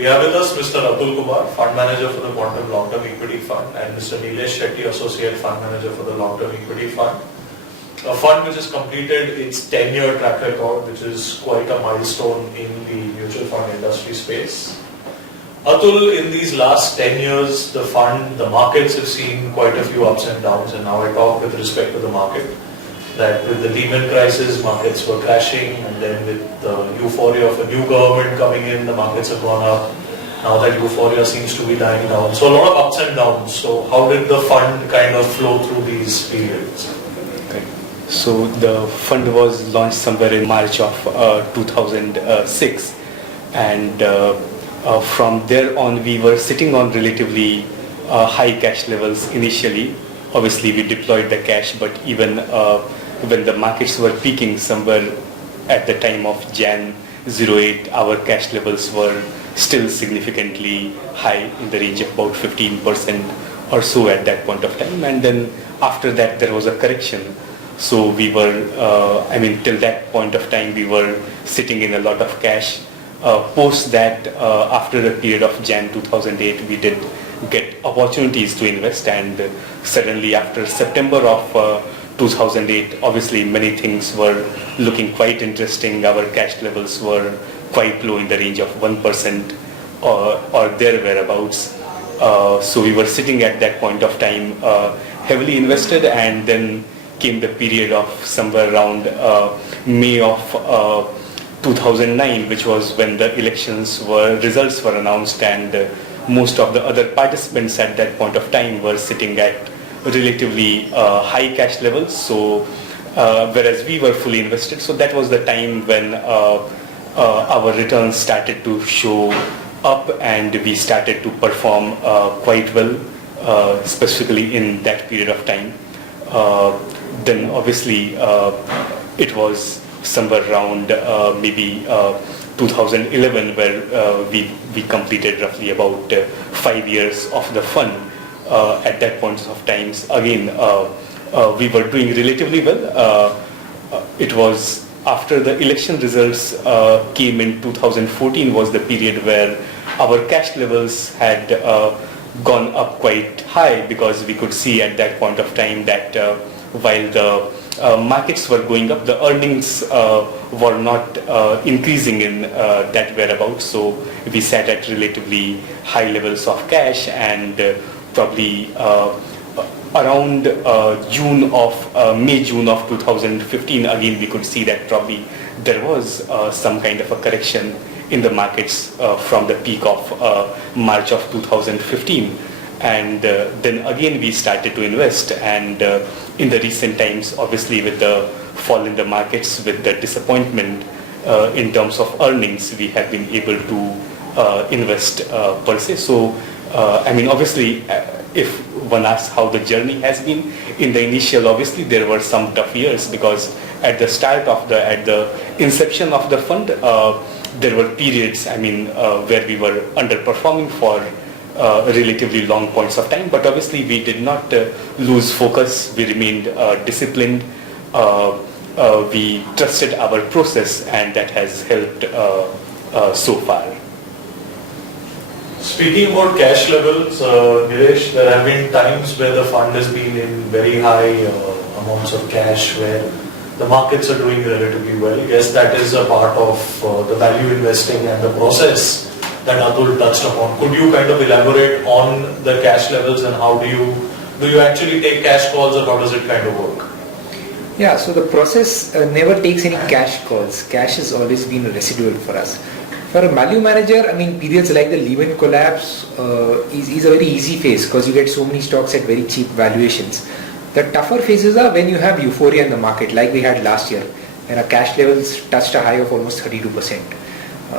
We have with us Mr. Atul Kumar, Fund Manager for the Quantum Long-Term Equity Fund, and Mr. Nilesh Shetty, Associate Fund Manager for the Long-Term Equity Fund. A fund which has completed its 10-year track record, which is quite a milestone in the mutual fund industry space. Atul, in these last 10 years, the markets have seen quite a few ups and downs, and now I talk with respect to the market. That with the Lehman crisis, markets were crashing, and then with the euphoria of a new government coming in, the markets have gone up. Now that euphoria seems to be dying down. So a lot of ups and downs. So how did the fund kind of flow through these periods? Okay. So the fund was launched somewhere in March of 2006, and from there on we were sitting on relatively high cash levels initially. Obviously we deployed the cash, but even when the markets were peaking somewhere at the time of Jan 08, our cash levels were still significantly high, in the range of about 15% or so at that point of time. And then after that there was a correction. So we were, till that point of time we were sitting in a lot of cash. Post that, after the period of Jan 2008, we did get opportunities to invest, and suddenly after September of 2008, obviously many things were looking quite interesting. Our cash levels were quite low, in the range of 1% or there whereabouts. So we were sitting at that point of time heavily invested, and then came the period of somewhere around May of 2009, which was when the results were announced, and most of the other participants at that point of time were sitting at relatively high cash levels. So whereas we were fully invested, so that was the time when our returns started to show up, and we started to perform quite well, specifically in that period of time. Then obviously it was somewhere around maybe 2011 where we completed roughly about 5 years of the fund. At that point of times, again, we were doing relatively well. It was after the election results came in 2014 was the period where our cash levels had gone up quite high, because we could see at that point of time that while the markets were going up, the earnings were not increasing in that whereabouts. So we sat at relatively high levels of cash, and probably around May, June of 2015, again we could see that probably there was some kind of a correction in the markets from the peak of March of 2015. And then again we started to invest, and in the recent times, obviously with the fall in the markets, with the disappointment in terms of earnings, we have been able to invest per se. So obviously if one asks how the journey has been, in the initial, obviously there were some tough years, because at the start of at the inception of the fund, there were periods where we were underperforming for relatively long points of time, but obviously we did not lose focus. We remained disciplined. We trusted our process, and that has helped so far. Speaking about cash levels, Nilesh, there have been times where the fund has been in very high amounts of cash, where the markets are doing relatively well. Yes, that is a part of the value investing and the process that Atul touched upon. Could you kind of elaborate on the cash levels, and how do you actually take cash calls, or how does it kind of work? Yeah, so the process never takes any cash calls. Cash has always been residual for us. For a value manager, periods like the Lehman collapse is a very easy phase, because you get so many stocks at very cheap valuations. The tougher phases are when you have euphoria in the market, like we had last year, when our cash levels touched a high of almost 32%.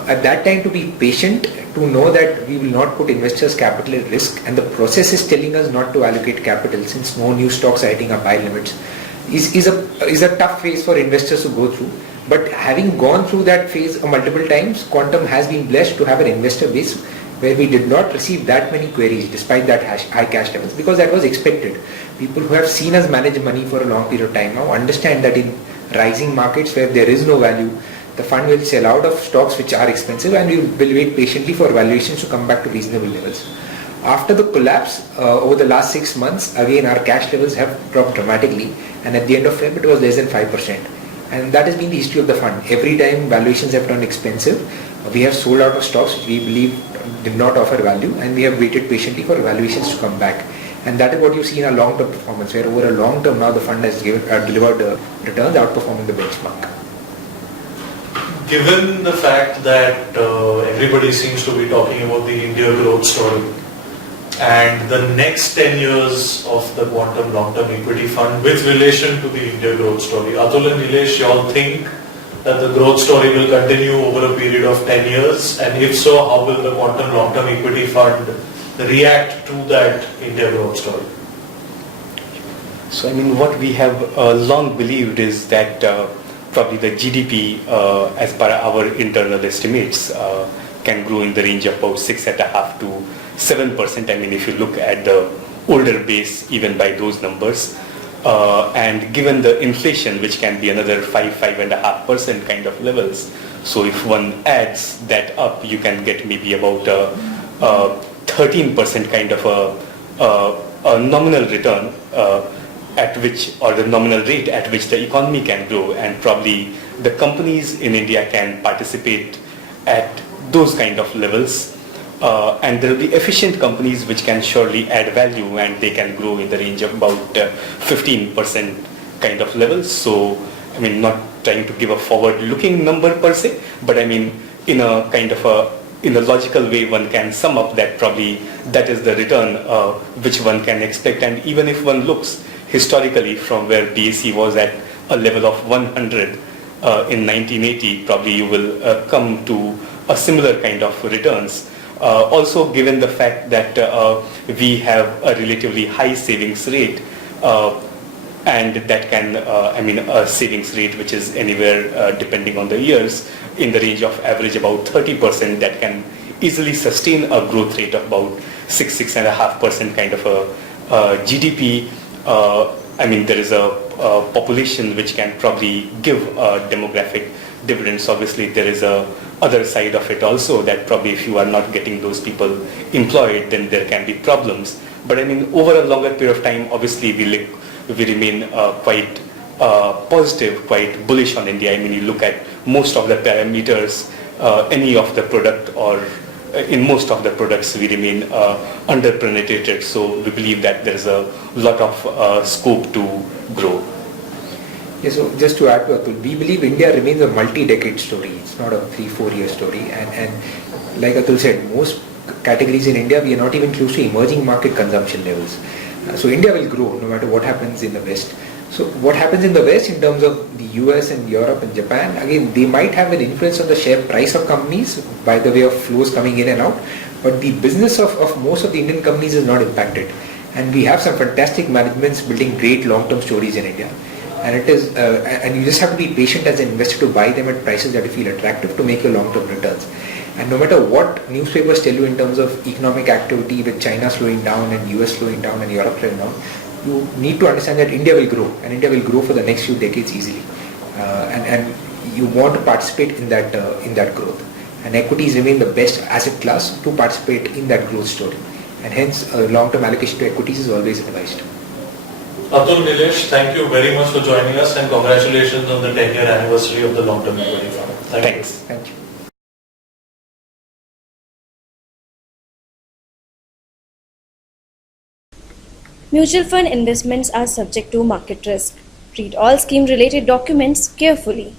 At that time, to be patient, to know that we will not put investors' capital at risk, and the process is telling us not to allocate capital since no new stocks are hitting up high limits, is a tough phase for investors to go through. But having gone through that phase multiple times, Quantum has been blessed to have an investor base where we did not receive that many queries despite that high cash levels, because that was expected. People who have seen us manage money for a long period of time now understand that in rising markets where there is no value, the fund will sell out of stocks which are expensive, and we will wait patiently for valuations to come back to reasonable levels. After the collapse, over the last 6 months, again our cash levels have dropped dramatically, and at the end of Feb it was less than 5%. And that has been the history of the fund. Every time valuations have turned expensive, we have sold out of stocks which we believe did not offer value, and we have waited patiently for valuations to come back. And that is what you see in our long-term performance, where over a long term now the fund has delivered returns outperforming the benchmark. Given the fact that everybody seems to be talking about the India growth story and the next 10 years of the Quantum Long-Term Equity Fund with relation to the India growth story, Atul and Nilesh, you all think that the growth story will continue over a period of 10 years? And if so, how will the Quantum Long-Term Equity Fund react to that India growth story? So I mean, what we have long believed is that probably the GDP, as per our internal estimates, can grow in the range of about 6.5% to 7%. I mean, if you look at the older base, even by those numbers, and given the inflation, which can be another 5.5% kind of levels. So if one adds that up, you can get maybe about 13% kind of a nominal return at which, or the nominal rate at which the economy can grow, and probably the companies in India can participate at those kind of levels, and there will be efficient companies which can surely add value, and they can grow in the range of about 15% kind of levels. So I mean, not trying to give a forward-looking number per se, but I mean, in a kind of in a logical way, one can sum up that probably that is the return which one can expect. And even if one looks historically from where BSE was at a level of 100 in 1980, probably you will come to a similar kind of returns. Also, given the fact that we have a relatively high savings rate, and that can, I mean, a savings rate which is anywhere, depending on the years, in the range of average about 30%, that can easily sustain a growth rate of about 6.5% kind of a GDP. I mean, there is a population which can probably give demographic dividends. Obviously, there is a other side of it also, that probably if you are not getting those people employed, then there can be problems. But I mean, over a longer period of time, obviously we remain quite positive, quite bullish on India. I mean, you look at most of the parameters, any of the product, or in most of the products we remain under-penetrated. So we believe that there is a lot of scope to grow. Yeah, so just to add to Atul, we believe India remains a multi-decade story. It's not a 3-4 year story. And like Atul said, most categories in India, we are not even close to emerging market consumption levels. So India will grow no matter what happens in the West. So what happens in the West in terms of the US and Europe and Japan, again, they might have an influence on the share price of companies by the way of flows coming in and out, but the business of most of the Indian companies is not impacted. And we have some fantastic managements building great long-term stories in India. And it is, and you just have to be patient as an investor to buy them at prices that you feel attractive to make your long-term returns. And no matter what newspapers tell you in terms of economic activity with China slowing down and US slowing down and Europe slowing down, you need to understand that India will grow, and India will grow for the next few decades easily. And you want to participate in that growth. And equities remain the best asset class to participate in that growth story. And hence, long-term allocation to equities is always advised. Atul, Nilesh, thank you very much for joining us, and congratulations on the 10-year anniversary of the Long-Term Equity Fund. Thanks. Thank you. Mutual fund investments are subject to market risk. Read all scheme related documents carefully.